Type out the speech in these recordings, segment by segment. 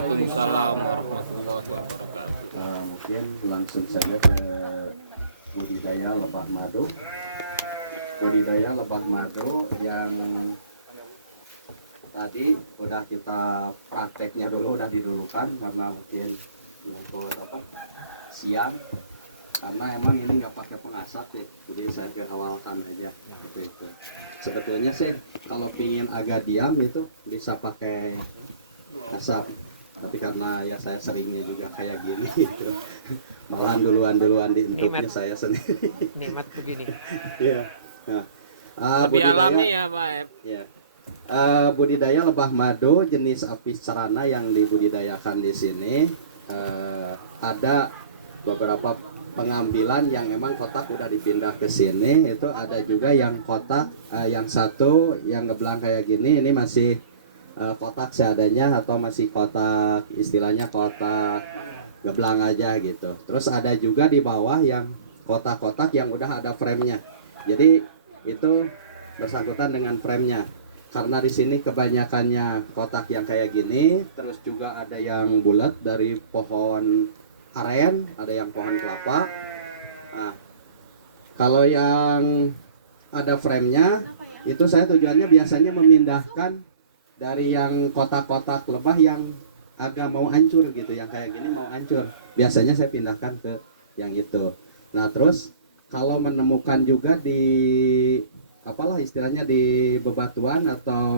Waalaikumsalam. Mungkin langsung saja ke budidaya lebah madu. Budidaya lebah madu yang tadi udah kita prakteknya dulu, udah didulukan karena mungkin untuk siang, karena emang ini nggak pakai pengasap sih, jadi saya awalkan aja itu. Sebetulnya sih kalau pingin agak diam itu bisa pakai asap, tapi karena ya saya seringnya juga kayak gini gitu. Malahan duluan diintupnya saya sendiri. Nikmat begini. Iya. Nah, Lebih budidaya alami ya Pak. ya. Budidaya lebah madu jenis apis cerana yang dibudidayakan di sini, ada beberapa pengambilan yang emang kotak udah dipindah ke sini. Itu ada juga yang kotak, yang satu yang ngeblang kayak gini, ini masih kotak seadanya atau masih kotak istilahnya kotak geblang aja gitu. Terus ada juga di bawah yang kotak-kotak yang udah ada framenya. Jadi itu bersangkutan dengan framenya. Karena di sini kebanyakannya kotak yang kayak gini, terus juga ada yang bulat dari pohon aren, ada yang pohon kelapa. Nah, kalau yang ada framenya, itu saya tujuannya biasanya memindahkan dari yang kotak-kotak lebah yang agak mau hancur gitu, yang kayak gini mau hancur, biasanya saya pindahkan ke yang itu. Nah terus kalau menemukan juga di apalah istilahnya di bebatuan atau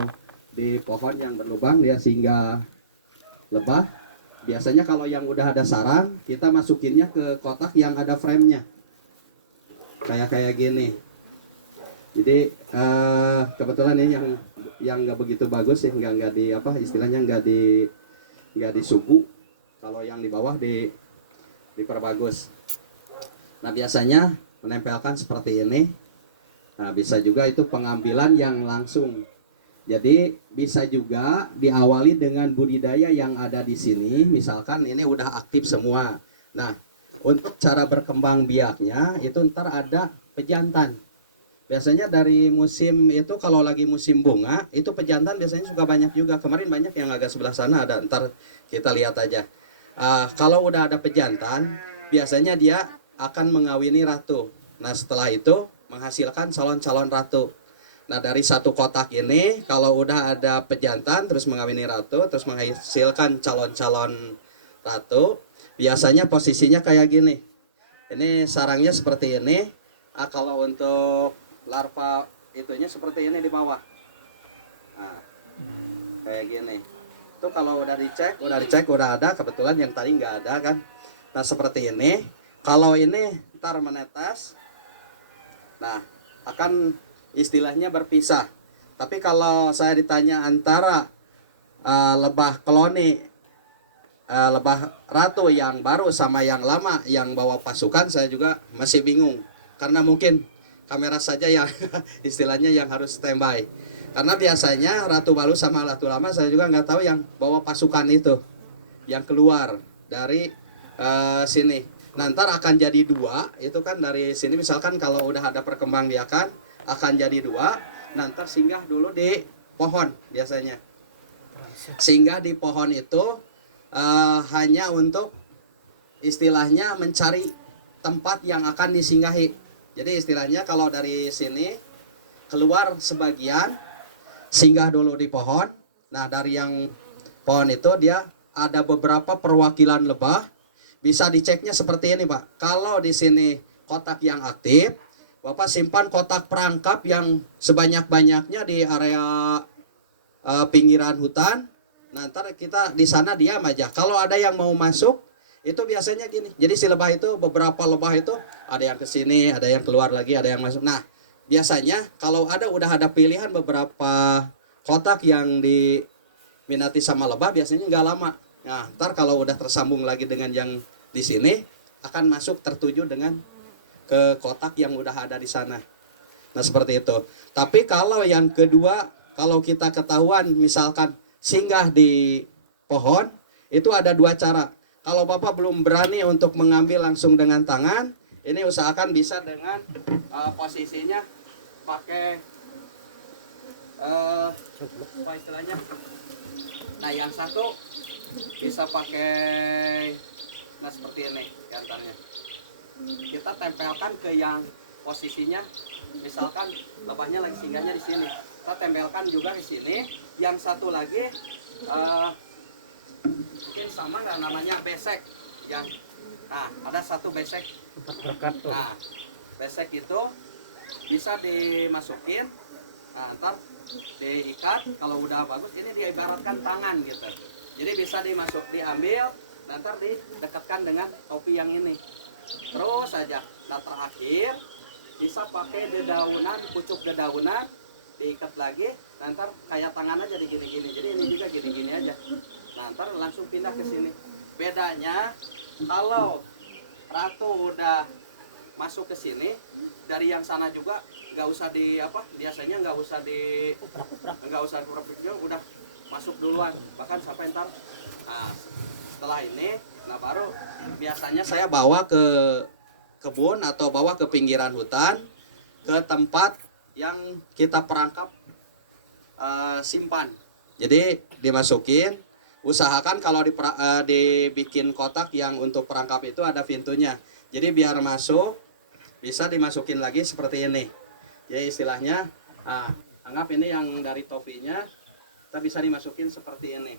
di pohon yang berlubang ya sehingga lebah, biasanya kalau yang udah ada sarang kita masukinnya ke kotak yang ada framenya kayak gini. Jadi kebetulan ini yang nggak begitu bagus ya, nggak di apa istilahnya nggak disugu. Kalau yang di bawah diperbagus. Nah biasanya menempelkan seperti ini. Nah bisa juga itu pengambilan yang langsung. Jadi bisa juga diawali dengan budidaya yang ada di sini. Misalkan ini udah aktif semua. Nah untuk cara berkembang biaknya itu ntar ada pejantan. Biasanya dari musim itu kalau lagi musim bunga itu pejantan biasanya suka banyak juga. Kemarin banyak yang agak sebelah sana ada, ntar kita lihat aja. Kalau udah ada pejantan biasanya dia akan mengawini ratu. Nah setelah itu menghasilkan calon-calon ratu. Nah dari satu kotak ini kalau udah ada pejantan terus mengawini ratu terus menghasilkan calon-calon ratu, biasanya posisinya kayak gini. Ini sarangnya seperti ini. Kalau untuk larva itunya seperti ini di bawah. Nah, kayak gini. Itu kalau udah dicek udah ada, kebetulan yang tadi nggak ada kan. Nah seperti ini. Kalau ini ntar menetes, nah akan istilahnya berpisah. Tapi kalau saya ditanya antara lebah koloni, lebah ratu yang baru sama yang lama yang bawa pasukan, saya juga masih bingung. Karena mungkin kamera saja yang istilahnya yang harus standby. Karena biasanya ratu baru sama ratu lama saya juga nggak tahu yang bawa pasukan itu, yang keluar dari sini. Nah, ntar akan jadi dua, itu kan dari sini misalkan kalau udah ada perkembangbiakan akan jadi dua. Nah, ntar singgah dulu di pohon biasanya. Singgah di pohon itu hanya untuk istilahnya mencari tempat yang akan disinggahi. Jadi istilahnya kalau dari sini keluar sebagian, singgah dulu di pohon. Nah dari yang pohon itu dia ada beberapa perwakilan lebah. Bisa diceknya seperti ini Pak. Kalau di sini kotak yang aktif, Bapak simpan kotak perangkap yang sebanyak-banyaknya di area pinggiran hutan. Nah ntar kita di sana diam aja. Kalau ada yang mau masuk, itu biasanya gini. Jadi si lebah itu, beberapa lebah itu ada yang ke sini, ada yang keluar lagi, ada yang masuk. Nah, biasanya kalau udah ada pilihan beberapa kotak yang diminati sama lebah, biasanya nggak lama. Nah, ntar kalau udah tersambung lagi dengan yang di sini, akan masuk tertuju dengan ke kotak yang udah ada di sana. Nah, seperti itu. Tapi kalau yang kedua, kalau kita ketahuan misalkan singgah di pohon, itu ada dua cara. Kalau Bapak belum berani untuk mengambil langsung dengan tangan, ini usahakan bisa dengan posisinya pakai apa istilahnya. Nah yang satu bisa pakai, nah seperti ini diantaranya. Kita tempelkan ke yang posisinya, misalkan lebahnya lagi singgahnya di sini. Kita tempelkan juga di sini. Yang satu lagi mungkin sama dan namanya besek. Yang ada satu besek. Nah, besek itu bisa dimasukin. Nah, ntar diikat. Kalau udah bagus, ini diibaratkan tangan gitu. Jadi bisa diambil, nanti didekatkan dengan topi yang ini. Terus saja. Nah, terakhir bisa pakai dedaunan, pucuk dedaunan, diikat lagi, nanti kayak tangan aja di gini-gini. Jadi ini juga gini-gini aja. Nah, ntar langsung pindah ke sini. Bedanya kalau Ratu udah masuk ke sini, dari yang sana juga nggak usah biasanya nggak usah kuprak-kuprak, udah masuk duluan, bahkan sampai ntar. Nah, setelah ini, nah baru biasanya saya bawa ke kebun atau bawa ke pinggiran hutan, ke tempat yang kita perangkap simpan. Jadi dimasukin, usahakan kalau dibikin kotak yang untuk perangkap itu ada pintunya. Jadi biar masuk, bisa dimasukin lagi seperti ini. Jadi istilahnya, anggap ini yang dari topinya, kita bisa dimasukin seperti ini.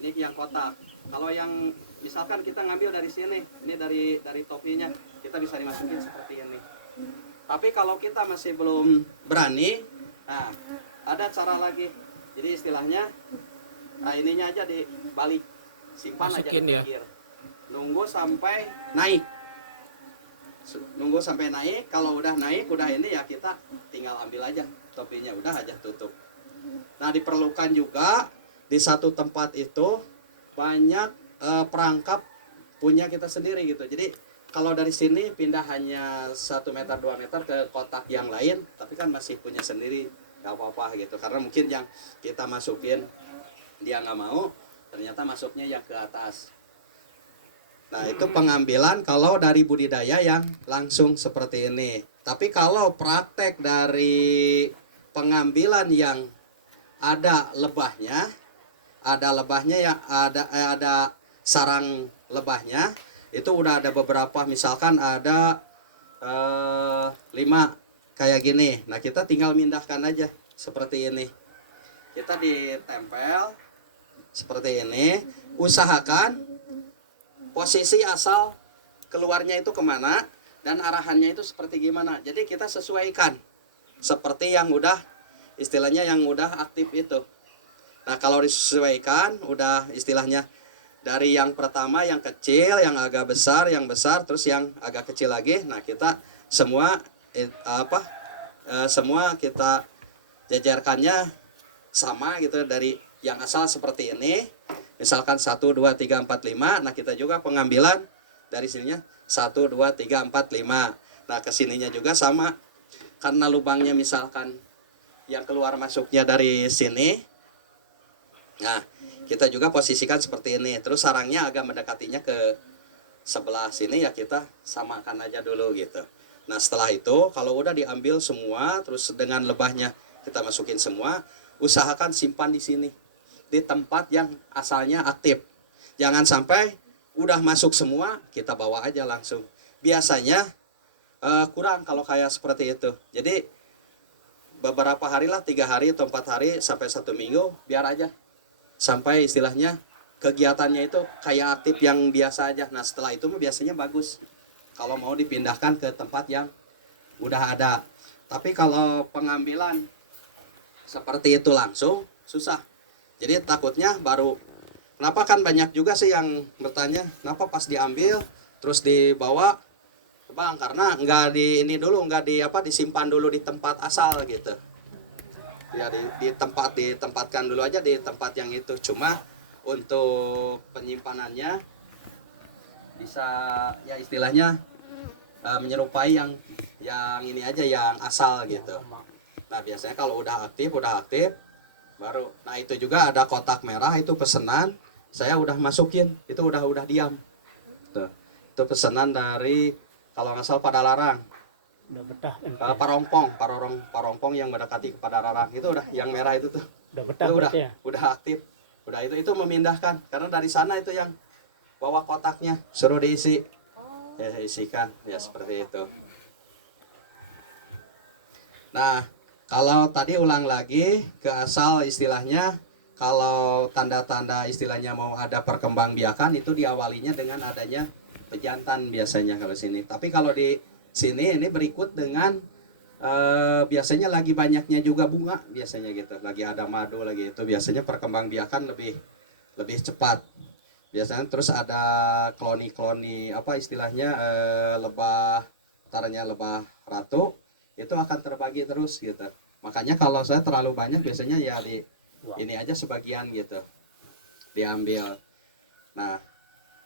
Ini yang kotak. Kalau yang misalkan kita ngambil dari sini, ini dari topinya, kita bisa dimasukin seperti ini. Tapi kalau kita masih belum berani, ada cara lagi. Jadi istilahnya, ininya aja dibalik, simpan masukin aja di pinggir. Nunggu sampai naik. Kalau udah naik, udah ini ya kita tinggal ambil aja topinya, udah aja tutup. Nah, diperlukan juga di satu tempat itu banyak perangkap punya kita sendiri gitu. Jadi kalau dari sini pindah hanya 1 meter 2 meter ke kotak yang lain, tapi kan masih punya sendiri, nggak apa-apa gitu. Karena mungkin yang kita masukin dia nggak mau, ternyata masuknya yang ke atas. Nah, itu pengambilan kalau dari budidaya yang langsung seperti ini. Tapi kalau praktek dari pengambilan yang ada lebahnya yang ada sarang lebahnya, itu udah ada beberapa, misalkan ada 5 kayak gini. Nah, kita tinggal mindahkan aja seperti ini. Kita ditempel seperti ini. Usahakan posisi asal keluarnya itu kemana dan arahannya itu seperti gimana. Jadi kita sesuaikan seperti yang udah istilahnya yang udah aktif itu. Nah, kalau disesuaikan udah istilahnya dari yang pertama yang kecil, yang agak besar, yang besar, terus yang agak kecil lagi. Nah, kita semua semua kita jajarkannya sama gitu, dari yang asal seperti ini. Misalkan 1, 2, 3, 4, 5. Nah, kita juga pengambilan dari sininya 1, 2, 3, 4, 5. Nah, kesininya juga sama. Karena lubangnya misalkan yang keluar masuknya dari sini. Nah, kita juga posisikan seperti ini. Terus sarangnya agak mendekatinya ke sebelah sini, ya kita samakan aja dulu gitu. Nah, setelah itu kalau udah diambil semua, terus dengan lebahnya kita masukin semua, usahakan simpan di sini, di tempat yang asalnya aktif. Jangan sampai udah masuk semua kita bawa aja langsung. Biasanya kurang kalau kayak seperti itu. Jadi beberapa hari lah, 3 hari atau 4 hari sampai 1 minggu, biar aja sampai istilahnya kegiatannya itu kayak aktif yang biasa aja. Nah, setelah itu biasanya bagus kalau mau dipindahkan ke tempat yang udah ada. Tapi kalau pengambilan seperti itu langsung susah. Jadi takutnya kenapa kan banyak juga sih yang bertanya, kenapa pas diambil terus dibawa, Bang, karena nggak disimpan dulu di tempat asal gitu. Ya ditempatkan dulu aja di tempat yang itu. Cuma untuk penyimpanannya bisa ya istilahnya menyerupai yang ini aja, yang asal gitu. Nah, biasanya kalau udah aktif baru. Nah, itu juga ada kotak merah, itu pesanan saya udah masukin, itu udah diam tuh. Itu pesanan dari kalau nggak salah Padalarang, udah betah Parompong yang mendekati ke Padalarang, itu udah yang merah itu tuh, udah betah itu berarti ya? udah aktif. Udah itu memindahkan karena dari sana itu yang bawa kotaknya suruh diisi. Ya isikan ya seperti itu. Nah, kalau tadi ulang lagi ke asal istilahnya, kalau tanda-tanda istilahnya mau ada perkembangbiakan itu diawalinya dengan adanya pejantan biasanya kalau sini. Tapi kalau di sini ini berikut dengan biasanya lagi banyaknya juga bunga biasanya gitu. Lagi ada madu lagi itu biasanya perkembangbiakan lebih cepat. Biasanya terus ada kloni-kloni apa istilahnya lebah taranya lebah ratu itu akan terbagi terus gitu. Makanya kalau saya terlalu banyak biasanya ya di ini aja sebagian gitu diambil. Nah,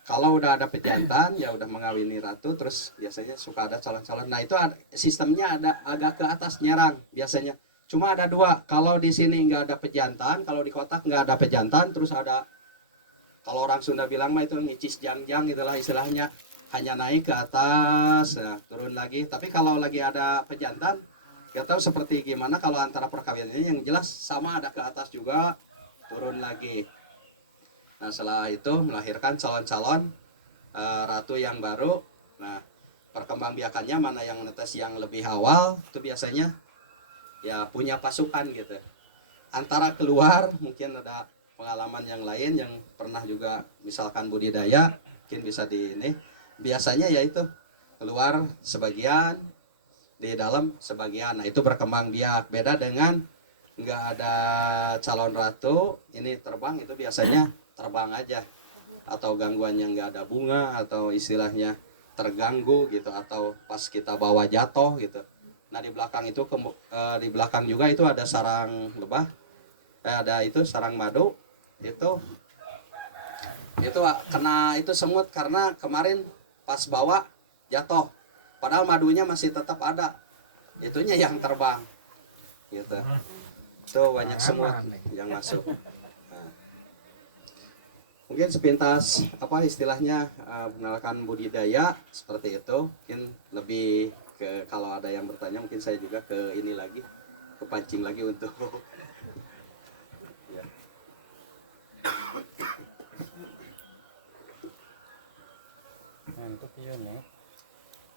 kalau udah ada pejantan ya udah mengawini ratu terus biasanya suka ada calon-calon. Nah, itu sistemnya ada agak ke atas nyerang biasanya. Cuma ada dua. Kalau di sini nggak ada pejantan, kalau di kotak nggak ada pejantan, terus ada kalau orang Sunda bilang mah itu ngicis jangjang gitulah istilahnya. Hanya naik ke atas, ya, turun lagi. Tapi kalau lagi ada pejantan, nggak tahu seperti gimana kalau antara perkawinannya yang jelas sama ada ke atas juga, turun lagi. Nah setelah itu melahirkan calon-calon ratu yang baru. Nah perkembangbiakannya mana yang netes yang lebih awal itu biasanya ya punya pasukan gitu. Antara keluar mungkin ada pengalaman yang lain yang pernah juga misalkan budidaya mungkin bisa di ini biasanya yaitu keluar sebagian di dalam sebagian. Nah itu berkembang biak beda dengan nggak ada calon ratu ini terbang itu biasanya terbang aja atau gangguan yang nggak ada bunga atau istilahnya terganggu gitu atau pas kita bawa jatuh gitu. Nah di belakang itu di belakang juga itu ada sarang lebah ada itu sarang madu itu kena itu semut karena kemarin pas bawa jatuh padahal madunya masih tetap ada itunya yang terbang gitu itu banyak semut yang masuk. Nah, mungkin sepintas apa istilahnya mengenalkan budidaya seperti itu mungkin lebih ke kalau ada yang bertanya mungkin saya juga ke ini lagi kepancing lagi untuk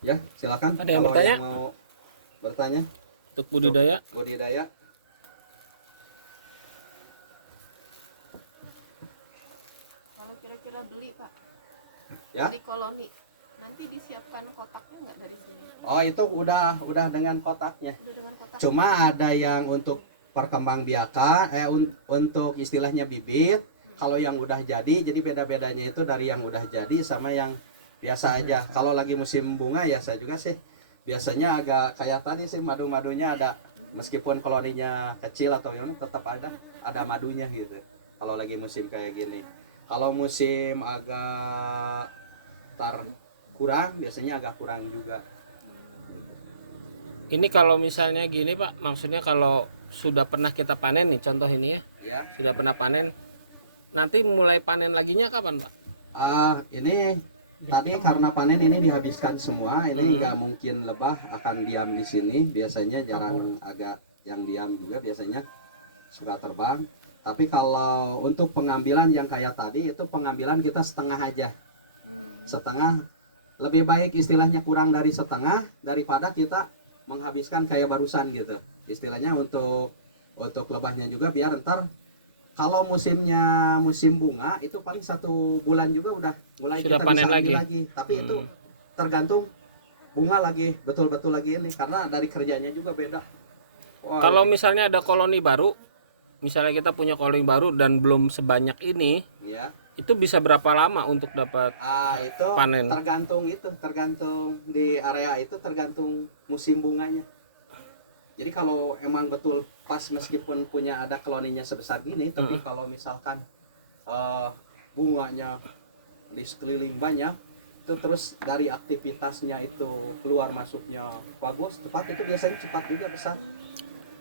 ya silakan ada yang kalau bertanya yang mau bertanya untuk budidaya. Kalau kira-kira beli Pak, ya beli koloni, nanti disiapkan kotaknya nggak dari sini? oh itu udah dengan kotaknya Udah dengan kotak? cuma ada yang untuk perkembangbiakan untuk istilahnya bibit kalau yang udah jadi beda-bedanya itu dari yang udah jadi sama yang biasa aja. Kalau lagi musim bunga ya saya juga sih biasanya agak kayak tadi sih madu-madunya ada meskipun koloninya kecil atau ini tetap ada madunya gitu kalau lagi musim kayak gini. Kalau musim agak kurang biasanya agak kurang juga. Ini kalau misalnya gini Pak, maksudnya kalau sudah pernah kita panen nih contoh ini ya, sudah pernah panen, nanti mulai panen laginya kapan Pak? Ini tadi karena panen ini dihabiskan semua, ini nggak mungkin lebah akan diam di sini. Biasanya jarang agak yang diam juga biasanya suka terbang. Tapi kalau untuk pengambilan yang kayak tadi itu pengambilan kita setengah aja, setengah lebih baik istilahnya kurang dari setengah daripada kita menghabiskan kayak barusan gitu. Istilahnya untuk lebahnya juga biar ntar kalau musimnya musim bunga itu paling 1 bulan juga udah mulai sudah kita panen bisa ambil lagi. Tapi itu tergantung bunga lagi betul-betul lagi ini karena dari kerjanya juga beda. Wow. Kalau misalnya ada koloni baru, misalnya kita punya koloni baru dan belum sebanyak ini, ya. Itu bisa berapa lama untuk dapat Itu panen? tergantung di area itu tergantung musim bunganya. Jadi kalau emang betul pas meskipun punya ada koloninya sebesar gini, tapi kalau misalkan bunganya di sekeliling banyak, itu terus dari aktivitasnya itu keluar masuknya bagus, cepat itu biasanya cepat juga besar.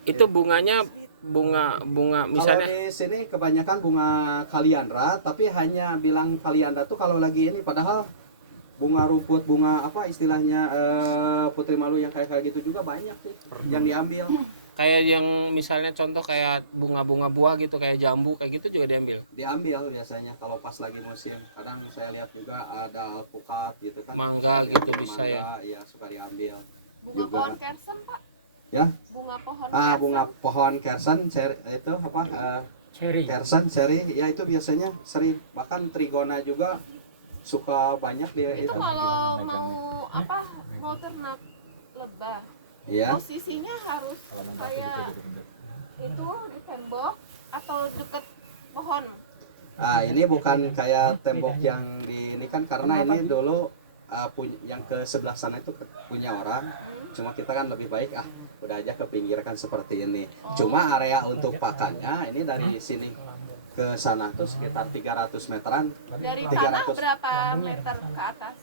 Itu bunganya bunga misalnya kalau di sini kebanyakan bunga kaliandra, tapi hanya bilang kaliandra tuh kalau lagi ini padahal bunga rumput, bunga apa istilahnya putri malu yang kayak gitu juga banyak sih yang diambil. Kayak yang misalnya contoh kayak bunga-bunga buah gitu, kayak jambu kayak gitu juga diambil. Diambil biasanya kalau pas lagi musim. Kadang saya lihat juga ada alpukat gitu kan. Mangga Suka gitu diambil, bisa mangga, ya suka diambil. Bunga Juga. pohon kersen, Pak. Ya? Bunga pohon Bunga pohon kersen, itu apa? Kersen, seri, ya itu biasanya sering. Bahkan trigona juga suka banyak dia itu itu. kalau mau apa, mau ternak lebah, Iya. posisinya harus kayak itu di tembok atau deket pohon. Ini bukan kayak tembok yang di ini kan, karena ini dulu yang ke sebelah sana itu punya orang. Cuma kita kan lebih baik udah aja ke pinggir kan seperti ini. Cuma area untuk pakannya ini dari sini ke sana tuh sekitar 300 meteran. Dari 300. tanah berapa meter ke atas?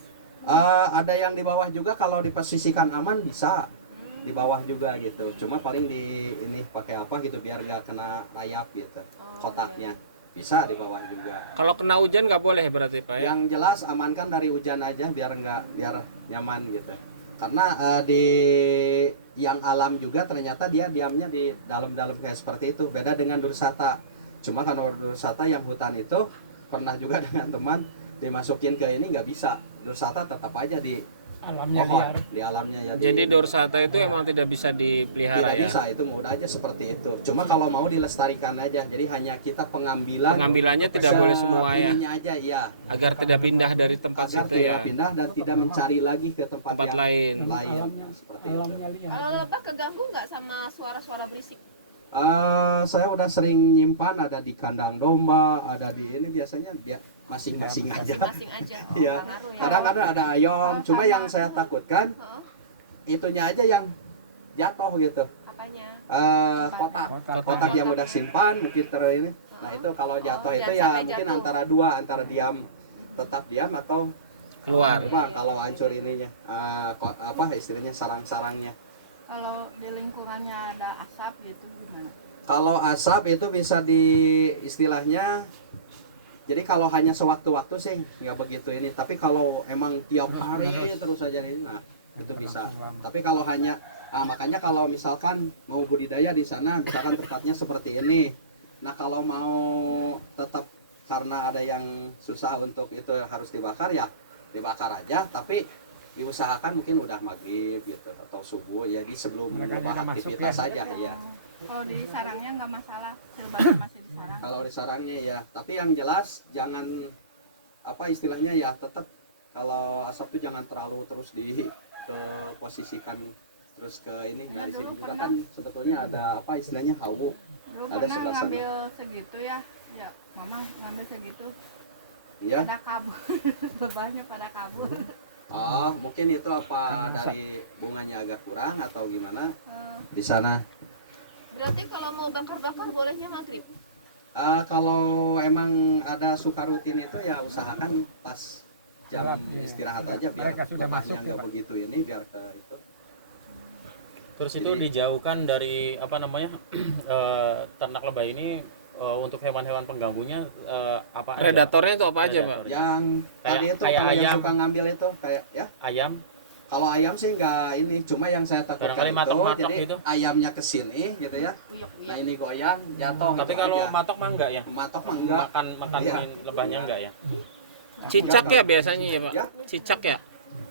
Ada yang di bawah juga, kalau diposisikan aman bisa di bawah juga gitu. Cuma paling di ini pakai apa gitu biar nggak kena rayap gitu kotaknya. Bisa di bawah juga. Kalau kena hujan nggak boleh berarti Pak ya? Yang jelas amankan dari hujan aja biar nyaman gitu. Karena di yang alam juga ternyata dia diamnya di dalam-dalam kayak seperti itu. Beda dengan Dursata. Cuma kalau Dursata yang hutan itu pernah juga dengan teman dimasukin ke ini nggak bisa. Dursata tetap aja di alamnya pohon, liar. di alamnya ya. Jadi dorsata itu emang tidak bisa dipelihara Tidak ya? bisa, itu mudah aja seperti itu. Cuma kalau mau dilestarikan aja. Jadi hanya kita Pengambilannya tidak boleh semua ya? ininya aja ya. Agar tidak pindah dari tempat Agar situ tidak ya? pindah dan tidak mencari lagi ke tempat yang lain. Alamnya, seperti itu. alamnya liar. Kalau lebah keganggu nggak sama suara-suara berisik? Saya udah sering nyimpan, ada di kandang domba, ada di ini biasanya dia masing-masing aja. Masing-masing aja. Iya. Pengaruh ya. Kadang-kadang ada ayam, cuma yang saya takutkan Heeh. itunya aja yang jatuh gitu. Apanya? Kotak yang udah simpan mungkin ini. Nah itu kalau jatuh itu jangan ya sampai mungkin jatuh. antara tetap diam atau Keluar. kalau hancur ininya istilahnya sarang-sarangnya. Kalau di lingkungannya ada asap gitu gimana? Kalau asap itu bisa istilahnya, jadi kalau hanya sewaktu-waktu sih nggak begitu ini. Tapi kalau emang tiap hari terus saja ini, nah itu bisa. Tapi kalau hanya, makanya kalau misalkan mau budidaya di sana, misalkan tempatnya seperti ini. Nah kalau mau tetap, karena ada yang susah untuk itu harus dibakar ya dibakar aja. Tapi diusahakan mungkin udah maghrib gitu atau subuh ya, di sebelum aktivitas saja ya. Kalau di sarangnya nggak masalah, silbannya masih di sarang. Kalau di sarangnya ya, tapi yang jelas jangan istilahnya ya, tetap kalau asap itu jangan terlalu terus posisikan terus ke ini. Dari sini juga kan sebetulnya ada istilahnya hawu. Dulu Ada pernah sebelah sana. ngambil segitu ya, mama ngambil segitu, Iya. pada kabur, lebahnya pada kabur. Mungkin itu dari bunganya agak kurang atau gimana Eh, di sana. Berarti kalau mau bakar-bakar bolehnya maghrib? Kalau emang ada suka rutin itu ya usahakan pas jam istirahat aja biar Mereka sudah lebahnya masuk ya, nggak Pak. begitu ini biar ke itu. Terus itu dijauhkan dari ternak lebah ini untuk hewan-hewan pengganggunya apa aja, Pak? Predatornya itu apa aja Pak? Predatornya. Yang tadi itu kayak kalau yang ayam. suka ngambil itu kayak ya. Ayam, Kalau ayam sih nggak ini, cuma yang saya takutkan Barangkali itu matok-matok jadi gitu. ayamnya kesini gitu ya. Uyuk-uyuk. Nah ini goyang jatuh. tapi gitu kalau aja. matok mah enggak ya? matok mah enggak. Makan Iya. lebahnya enggak ya? Cicak ya biasanya ya Pak? Ya. Cicak ya?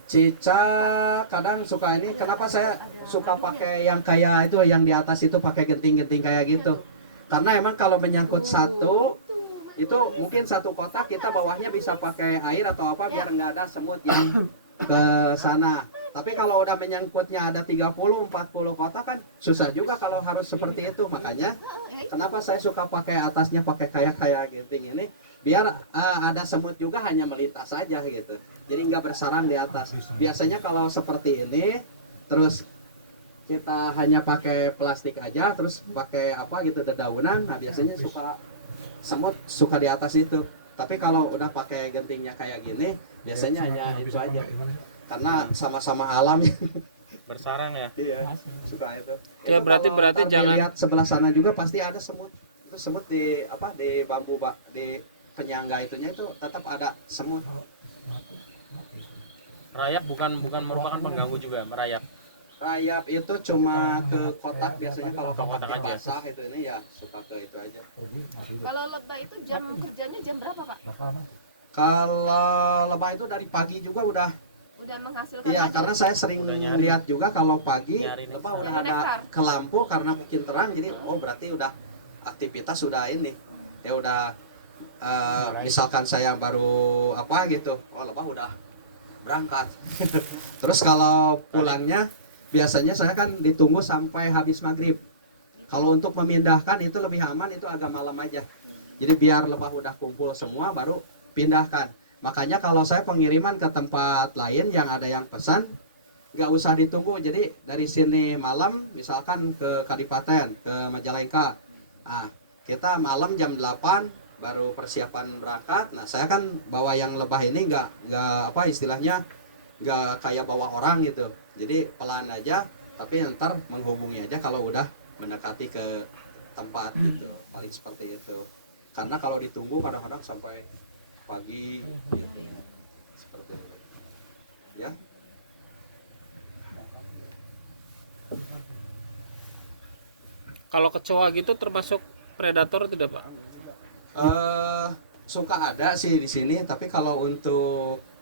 Cicak kadang suka ini. Kenapa saya suka pakai yang kayak itu, yang di atas itu pakai genting-genting kayak gitu? Karena emang kalau menyangkut satu itu mungkin satu kotak kita bawahnya bisa pakai air atau apa biar nggak ada semut yang ke sana. Tapi kalau udah menyangkutnya ada 30-40 kotak kan susah juga kalau harus seperti itu. Makanya kenapa saya suka pakai atasnya pakai kayak genting ini, biar ada semut juga hanya melintas saja gitu. Jadi nggak bersarang di atas. Biasanya kalau seperti ini terus kita hanya pakai plastik aja, terus pakai dedaunan, nah biasanya semut suka di atas itu. Tapi kalau udah pakai gentingnya kayak gini, biasanya hanya itu aja. Karena sama-sama alam. Bersarang ya? Iya, suka itu. Ya, berarti Kalau jangan- lihat sebelah sana juga pasti ada semut. Itu semut di bambu di penyangga itunya itu tetap ada semut. Rayap bukan merupakan pengganggu juga, merayap. Rayap itu cuma ke kotak biasanya, kalau Ke kotak aja. basah itu ini ya suka ke itu aja. Kalau lebah itu jam kerjanya jam berapa Pak? Kalau lebah itu dari pagi juga udah. Udah menghasilkan Iya, lagi? karena saya sering Udah nyari. lihat juga kalau pagi Nyari lebah nektar. udah Nyari ada nektar. ke lampu karena bikin terang, jadi oh berarti udah aktivitas sudah ini ya udah misalkan saya baru apa gitu, oh lebah udah berangkat. Terus kalau pulangnya biasanya saya kan ditunggu sampai habis maghrib. Kalau untuk memindahkan itu lebih aman, itu agak malam aja. Jadi biar lebah udah kumpul semua baru pindahkan. Makanya kalau saya pengiriman ke tempat lain yang ada yang pesan, nggak usah ditunggu. Jadi dari sini malam, misalkan ke Kadipaten, ke Majalengka. Nah, kita malam jam 8 baru persiapan berangkat. Nah, saya kan bawa yang lebah ini nggak apa istilahnya, nggak kayak bawa orang gitu. Jadi pelan aja, tapi ntar menghubungi aja kalau udah mendekati ke tempat gitu. Paling seperti itu. Karena kalau ditunggu kadang-kadang sampai pagi gitu. Seperti itu. Ya. Kalau kecoa gitu termasuk predator tidak Pak? Suka ada sih di sini, tapi kalau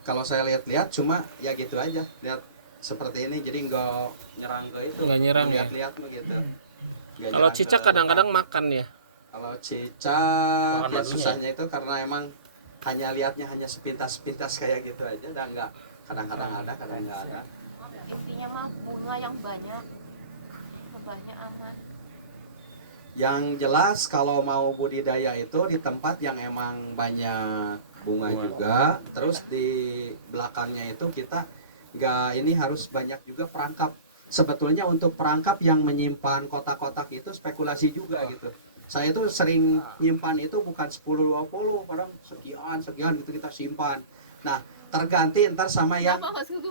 kalau saya lihat-lihat cuma ya gitu aja, lihat seperti ini, jadi nggak nyerang ke itu, Nggak nyerang ya? lihat-lihat begitu. Nggak Kalau nyerang cicak ke kadang-kadang makan ya. Kalau cicak Makan ya madunya. susahnya itu karena emang hanya lihatnya hanya sepintas-sepintas kayak gitu aja, dan nggak, kadang-kadang ada, kadang nggak ada. Intinya mah bunga yang banyak, lebahnya aman. Yang jelas kalau mau budidaya itu di tempat yang emang banyak bunga juga, terus di belakangnya itu kita nggak ini harus banyak juga perangkap. Sebetulnya untuk perangkap yang menyimpan kotak-kotak itu spekulasi juga gitu. Saya itu sering nyimpan itu bukan 10-20, kadang sekian gitu kita simpan. Nah, terganti ntar sama yang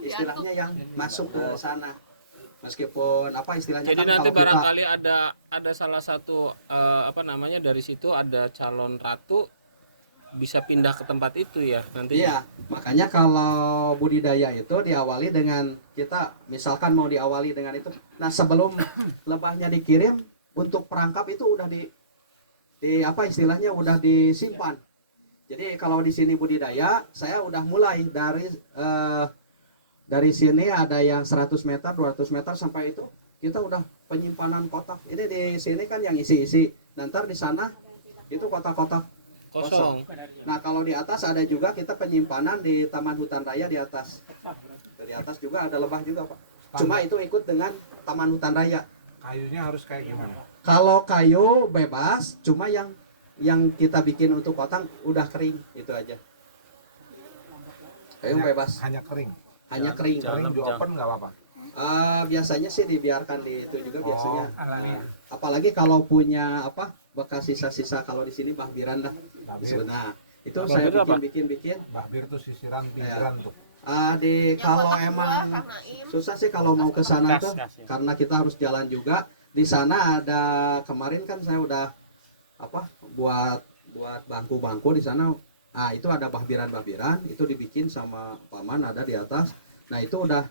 istilahnya yang masuk ke sana. Meskipun apa istilahnya Jadi kan nanti kalau kita barangkali ada salah satu apa namanya, dari situ ada calon ratu bisa pindah ke tempat itu ya nanti. iya, makanya kalau budidaya itu diawali dengan kita misalkan mau diawali dengan itu. Nah, sebelum lebahnya dikirim untuk perangkap itu udah di apa istilahnya udah disimpan. Jadi kalau di sini budidaya, saya udah mulai dari sini ada yang 100 meter, 200 meter sampai itu kita udah penyimpanan kotak. Ini di sini kan yang isi-isi. Nanti di sana itu kotak-kotak kosong. Nah, kalau di atas ada juga kita penyimpanan di Taman Hutan Raya di atas. Di atas juga ada lebah juga, Pak. Cuma itu ikut dengan Taman Hutan Raya. Kayunya harus kayak gimana? Kalau kayu bebas, cuma yang kita bikin untuk kotak udah kering, itu aja. Kayu bebas, Hanya kering. hanya kering. Kering di open nggak apa-apa. Biasanya sih dibiarkan di itu juga biasanya. alami. Apalagi kalau punya apa bekas sisa-sisa, kalau di sini bahbiran dah. Bahbir. Nah, itu saya Bahbir apa? bikin. Bahbir tuh sisiran pinggiran tuh. Di Yang kalau kotak emang buah, Kang Naim. susah sih kalau mau ke sana tuh, Kas ya. karena kita harus jalan juga. Di sana ada, kemarin kan saya udah apa buat bangku-bangku di sana. Nah, itu ada bahbiran-bahbiran, itu dibikin sama paman, ada di atas. Nah, itu udah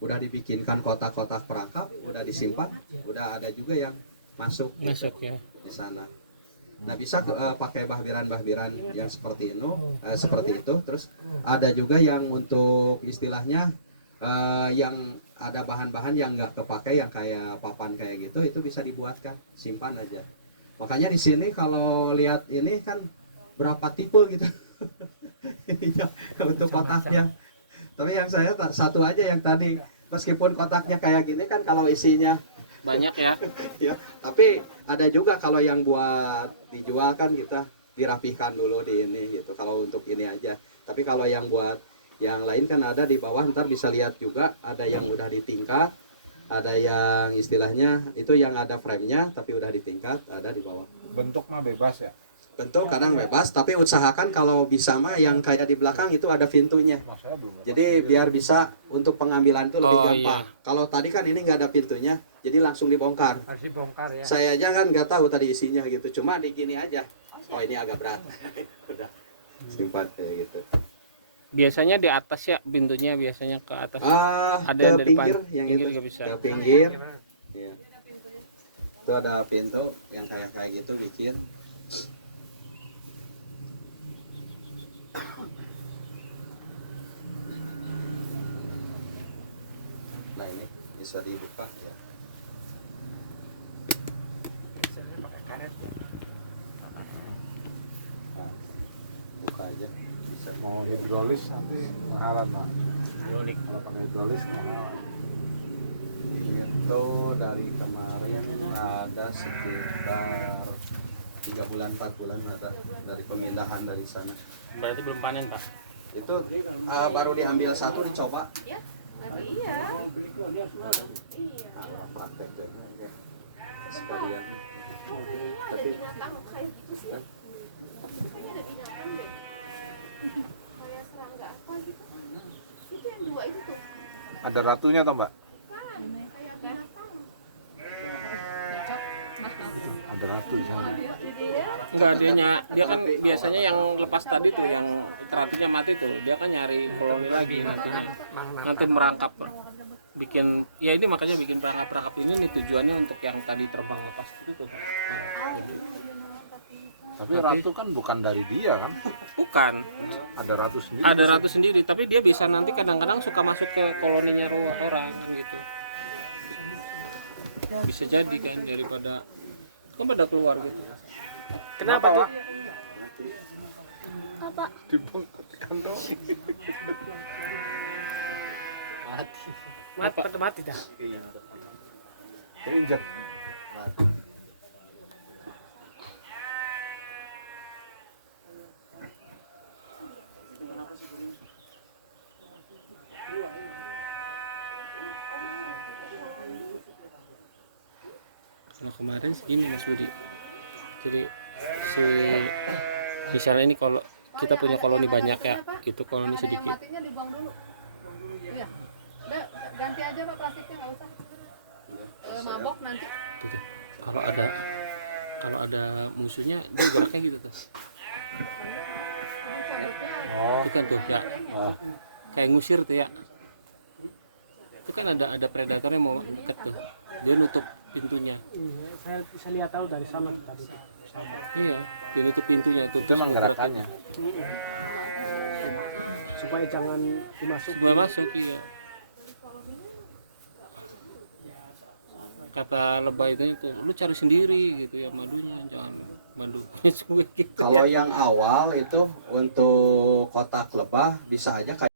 dibikinkan kotak-kotak perangkap, udah disimpan, udah ada juga yang masuk Masuk ya. di sana. Nah, bisa pakai bahbiran-bahbiran yang seperti itu. Terus ada juga yang untuk istilahnya yang ada bahan-bahan yang nggak kepakai, yang kayak papan kayak gitu, itu bisa dibuatkan, simpan aja. Makanya di sini kalau lihat ini kan berapa tipe gitu. Iya, untuk kotaknya. Tapi yang saya satu aja yang tadi, meskipun kotaknya kayak gini kan kalau isinya Banyak ya. ya, tapi ada juga kalau yang buat dijual kan kita dirapihkan dulu di ini gitu, kalau untuk ini aja. Tapi kalau yang buat yang lain kan ada di bawah, ntar bisa lihat juga ada yang udah ditingkat, ada yang istilahnya itu yang ada frame-nya tapi udah ditingkat, ada di bawah. Bentuk mah bebas ya. Bentuk kadang bebas, tapi usahakan kalau bisa mah yang kayak di belakang itu ada pintunya. Masalah belum. Jadi biar bisa untuk pengambilan itu lebih Oh, gampang. iya. Kalau tadi kan ini nggak ada pintunya, jadi langsung dibongkar. Masih bongkar ya. Saya aja kan nggak tahu tadi isinya gitu, cuma di gini aja. Oh, ini agak berat. Udah simpan kayak gitu. Biasanya di atas ya pintunya, biasanya ke atas. Ada Ke yang dari pinggir depan, yang pinggir itu. juga bisa. Ke pinggir. Iya. Itu ada pintu yang kayak gitu bikin. Nah ini bisa dibuka ya. Biasanya pakai karet. Nah, buka aja. Bisa. Mau hidrolis nanti mahalan pak. Hidrolik. Kalau pakai hidrolis mahalan. Itu dari kemarin ada sekitar 3 bulan 4 bulan ada dari pemindahan dari sana. Berarti belum panen pak. Itu baru diambil satu dicoba. Ya, iya. Iya. Praktek deh. Sekalian. Oh, kayaknya ada binatang kayak gitu sih. Kayaknya ada binatang deh. Kayak serangga apa gitu. Itu yang dua itu tuh. Ada ratunya toh mbak? Kan, kayak binatang. Ada ratu di sana. Dia Enggak, dia kan biasanya yang lepas tadi tuh, yang ratunya mati tuh, dia kan nyari koloni lagi nantinya. Nanti merangkap, bikin, ya ini makanya bikin perangkap ini nih tujuannya untuk yang tadi terbang lepas itu tuh. Tapi ratu kan bukan dari dia kan? Bukan, Ada ratu sendiri. ada ratu sendiri, tapi dia bisa nanti kadang-kadang suka masuk ke koloninya orang kan gitu. Bisa jadi kan daripada kan pada keluar gitu. Kenapa tuh? apa? Dibongkar di kantong. Mati dah. Injak. Nah, kemarin segini Mas Budi. Jadi misalnya ini kalau kita punya koloni banyak ya, itu koloni Ada yang sedikit. matinya dibuang dulu. Iya. Udah ganti aja Pak plastiknya nggak usah. Mabok nanti. Tuh, kalau ada musuhnya dia geraknya gitu tuh. Oh. Itu kan tuh ya. Kayak ngusir tuh ya. Itu kan ada predatornya mau dekat tuh. Dia nutup pintunya. Iya, saya bisa lihat tahu dari sana tuh tadi tuh. Sama. Iya, dia nutup pintunya itu. Itu emang gerakannya. Supaya jangan dimasukin. Nggak masuk iya. Kata lebah itu lu cari sendiri gitu ya madunya, jangan madu suwe gitu. Kalau yang awal itu untuk kotak lebah bisa aja kayak